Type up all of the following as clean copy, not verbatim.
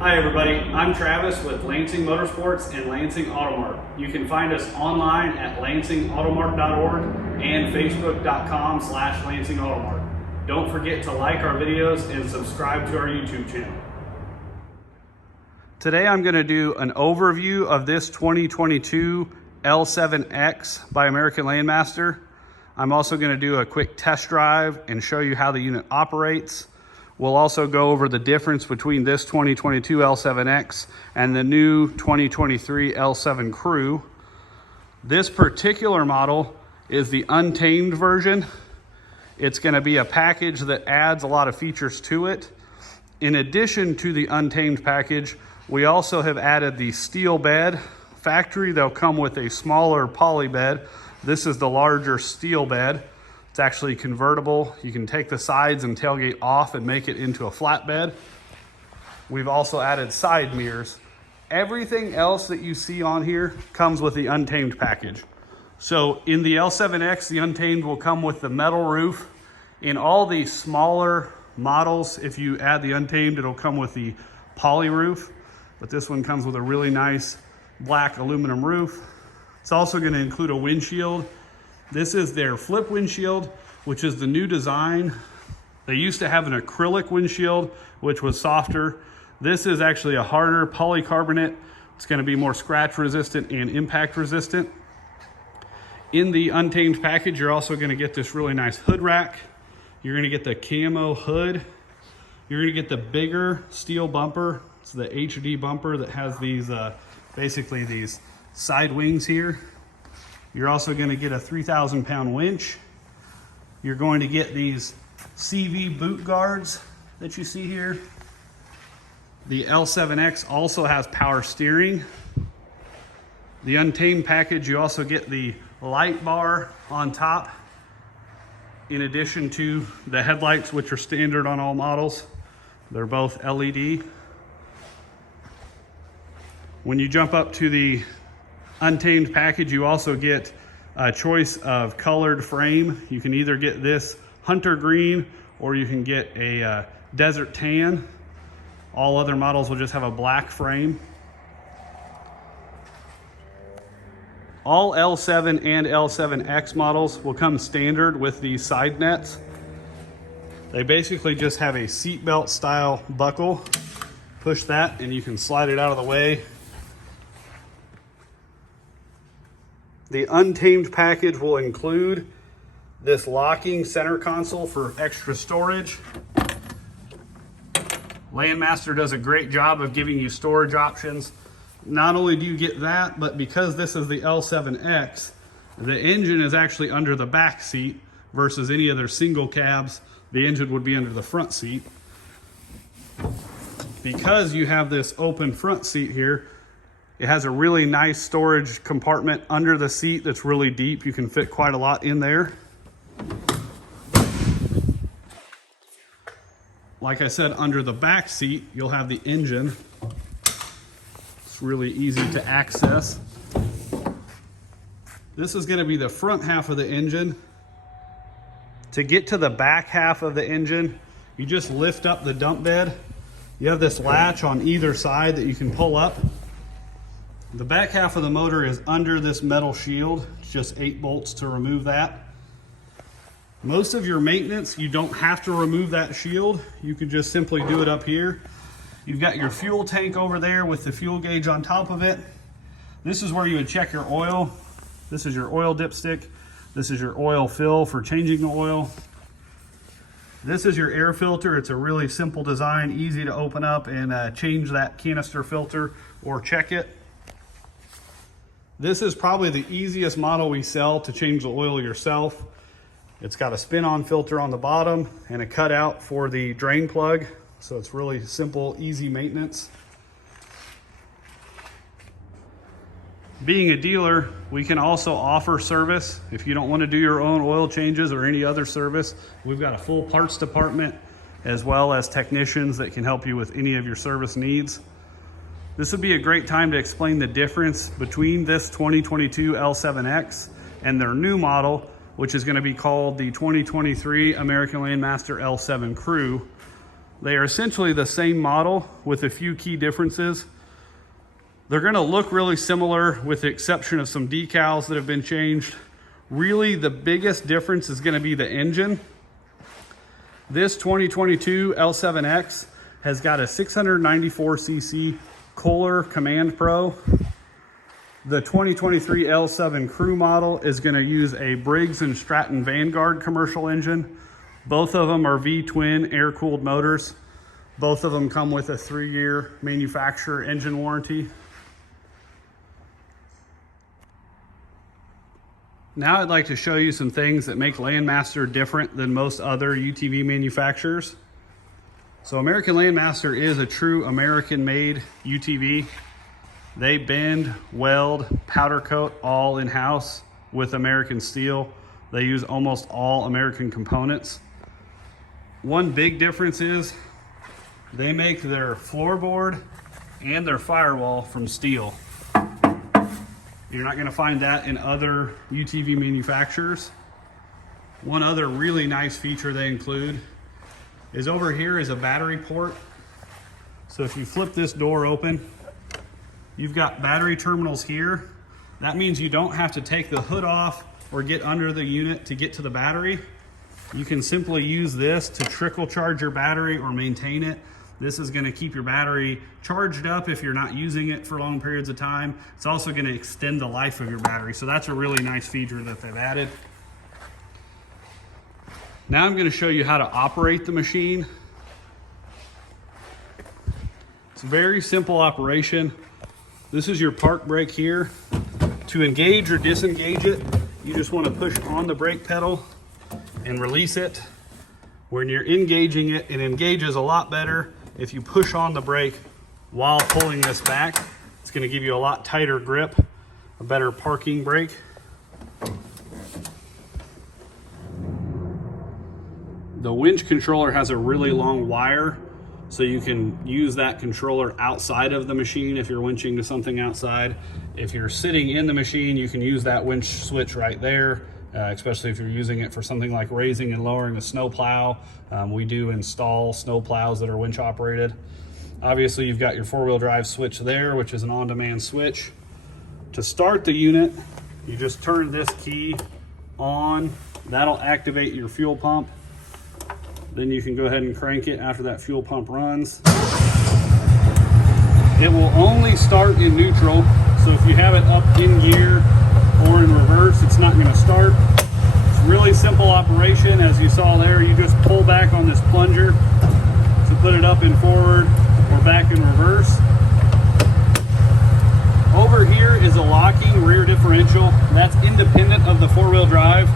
Hi everybody, I'm Travis with Lansing Motorsports and Lansing Automart. You can find us online at lansingautomart.org and facebook.com/Lansing Automart. Don't forget to like our videos and subscribe to our YouTube channel. Today I'm going to do an overview of this 2022 L7X by American Landmaster. I'm also going to do a quick test drive and show you how the unit operates. We'll also go over the difference between this 2022 L7X and the new 2023 L7 Crew. This particular model is the untamed version. It's going to be a package that adds a lot of features to it. In addition to the untamed package, we also have added the steel bed. Factory, they'll come with a smaller poly bed. This is the larger steel bed. It's actually convertible. You can take the sides and tailgate off and make it into a flatbed. We've also added side mirrors. Everything else that you see on here comes with the untamed package. So in the L7X, the untamed will come with the metal roof. In all the smaller models, if you add the untamed, it'll come with the poly roof. But this one comes with a really nice black aluminum roof. It's also going to include a windshield. This is their flip windshield, which is the new design. They used to have an acrylic windshield, which was softer. This is actually a harder polycarbonate. It's going to be more scratch resistant and impact resistant. In the untamed package, you're also going to get this really nice hood rack. You're going to get the camo hood. You're going to get the bigger steel bumper. It's the HD bumper that has these, basically these side wings here. You're also going to get a 3,000 pound winch. You're going to get these CV boot guards that you see here. The L7X also has power steering. The untamed package, you also get the light bar on top, in addition to the headlights, which are standard on all models. They're both LED. When you jump up to the untamed package, you also get a choice of colored frame. You can either get this hunter green or you can get a desert tan. All other models will just have a black frame. All L7 and L7X models will come standard with these side nets. They basically just have a seatbelt style buckle. Push that and you can slide it out of the way. The untamed package will include this locking center console for extra storage. Landmaster does a great job of giving you storage options. Not only do you get that, but because this is the L7X, the engine is actually under the back seat versus any other single cabs. The engine would be under the front seat. Because you have this open front seat here, it has a really nice storage compartment under the seat that's really deep. You can fit quite a lot in there. Like I said, under the back seat, you'll have the engine. It's really easy to access. This is going to be the front half of the engine. To get to the back half of the engine, you just lift up the dump bed. You have this latch on either side that you can pull up. The back half of the motor is under this metal shield. It's just 8 bolts to remove that. Most of your maintenance, you don't have to remove that shield. You could just simply do it up here. You've got your fuel tank over there with the fuel gauge on top of it. This is where you would check your oil. This is your oil dipstick. This is your oil fill for changing the oil. This is your air filter. It's a really simple design, easy to open up and change that canister filter or check it. This is probably the easiest model we sell to change the oil yourself. It's got a spin-on filter on the bottom and a cutout for the drain plug. So it's really simple, easy maintenance. Being a dealer, we can also offer service. If you don't want to do your own oil changes or any other service, we've got a full parts department as well as technicians that can help you with any of your service needs. This would be a great time to explain the difference between this 2022 L7X and their new model, which is going to be called the 2023 American Landmaster L7 Crew. They are essentially the same model with a few key differences. They're gonna look really similar with the exception of some decals that have been changed. Really, the biggest difference is gonna be the engine. This 2022 L7X has got a 694cc Kohler Command Pro. The 2023 L7 Crew model is gonna use a Briggs & Stratton Vanguard commercial engine. Both of them are V-twin air-cooled motors. Both of them come with a 3-year manufacturer engine warranty. Now I'd like to show you some things that make Landmaster different than most other UTV manufacturers. So American Landmaster is a true American-made UTV. They bend, weld, powder coat all in-house with American steel. They use almost all American components. One big difference is they make their floorboard and their firewall from steel. You're not gonna find that in other UTV manufacturers. One other really nice feature they include is over here is a battery port. So if you flip this door open, you've got battery terminals here. That means you don't have to take the hood off or get under the unit to get to the battery. You can simply use this to trickle charge your battery or maintain it. This is gonna keep your battery charged up if you're not using it for long periods of time. It's also gonna extend the life of your battery. So that's a really nice feature that they've added. Now I'm gonna show you how to operate the machine. It's a very simple operation. This is your park brake here. To engage or disengage it, you just wanna push on the brake pedal and release it. When you're engaging it, it engages a lot better if you push on the brake while pulling this back. It's gonna give you a lot tighter grip, a better parking brake. The winch controller has a really long wire, so you can use that controller outside of the machine if you're winching to something outside. If you're sitting in the machine, you can use that winch switch right there. Especially if you're using it for something like raising and lowering a snow plow. We do install snow plows that are winch operated. Obviously, you've got your 4-wheel drive switch there, which is an on-demand switch. To start the unit, you just turn this key on. That'll activate your fuel pump. Then you can go ahead and crank it after that fuel pump runs. It will only start in neutral, so if you have it up in gear or in reverse, it's not gonna start. It's a really simple operation. As you saw there, you just pull back on this plunger to put it up and forward or back in reverse. Over here is a locking rear differential. That's independent of the 4-wheel drive.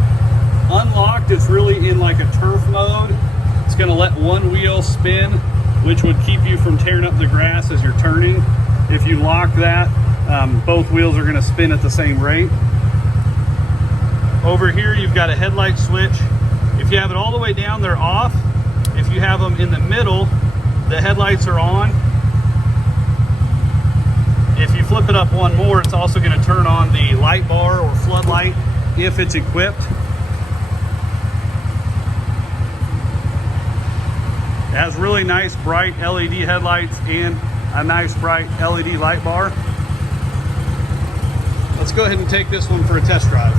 Unlocked, it's really in like a turf mode. It's gonna let one wheel spin, which would keep you from tearing up the grass as you're turning. If you lock that, both wheels are gonna spin at the same rate. Over here, you've got a headlight switch. If you have it all the way down, they're off. If you have them in the middle, the headlights are on. If you flip it up one more, it's also gonna turn on the light bar or floodlight if it's equipped. It has really nice bright LED headlights and a nice bright LED light bar. Let's go ahead and take this one for a test drive.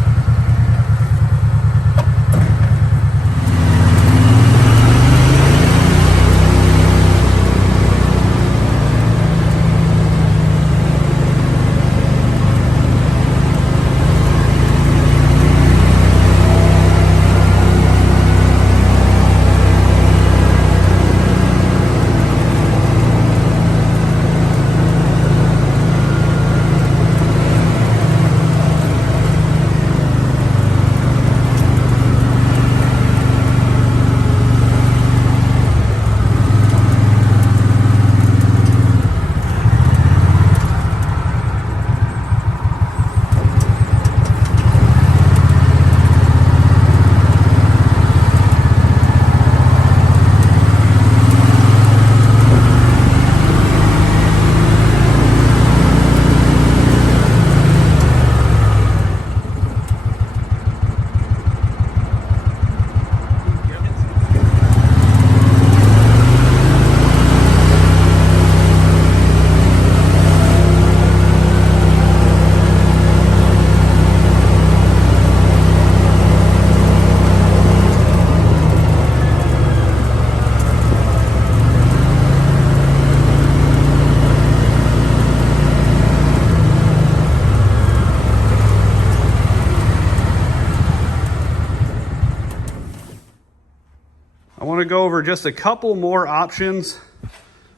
go over just a couple more options.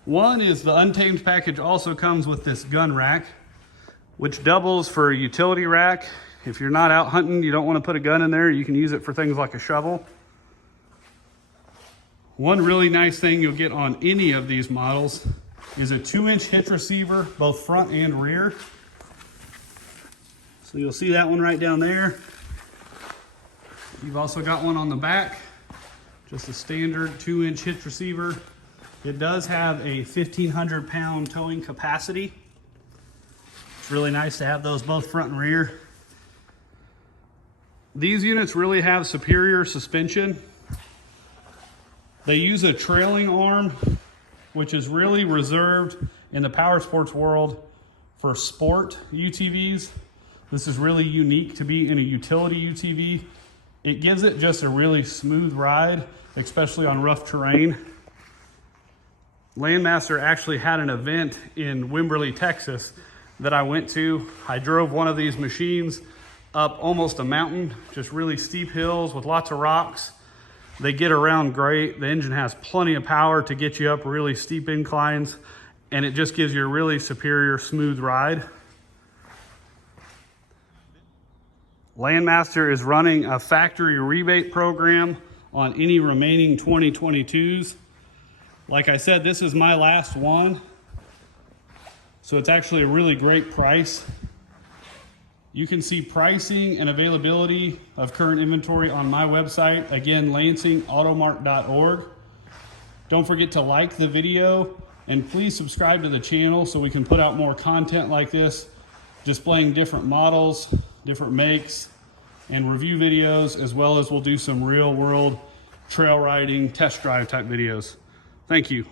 One is the Untamed package also comes with this gun rack, which doubles for a utility rack. If you're not out hunting, you don't want to put a gun in there, you can use it for things like a shovel. One really nice thing you'll get on any of these models is a 2-inch hitch receiver, both front and rear. So you'll see that one right down there. You've also got one on the back, just a standard 2-inch hitch receiver. It does have a 1,500 pound towing capacity. It's really nice to have those both front and rear. These units really have superior suspension. They use a trailing arm, which is really reserved in the power sports world for sport UTVs. This is really unique to be in a utility UTV. It gives it just a really smooth ride, especially on rough terrain. Landmaster actually had an event in Wimberley, Texas that I went to. I drove one of these machines up almost a mountain, just really steep hills with lots of rocks. They get around great. The engine has plenty of power to get you up really steep inclines, and it just gives you a really superior smooth ride. Landmaster is running a factory rebate program on any remaining 2022s. Like I said, this is my last one, so it's actually a really great price. You can see pricing and availability of current inventory on my website, again, lansingautomart.org. Don't forget to like the video, and please subscribe to the channel so we can put out more content like this, displaying different models, different makes, and review videos, as well as we'll do some real world trail riding test drive type videos. Thank you.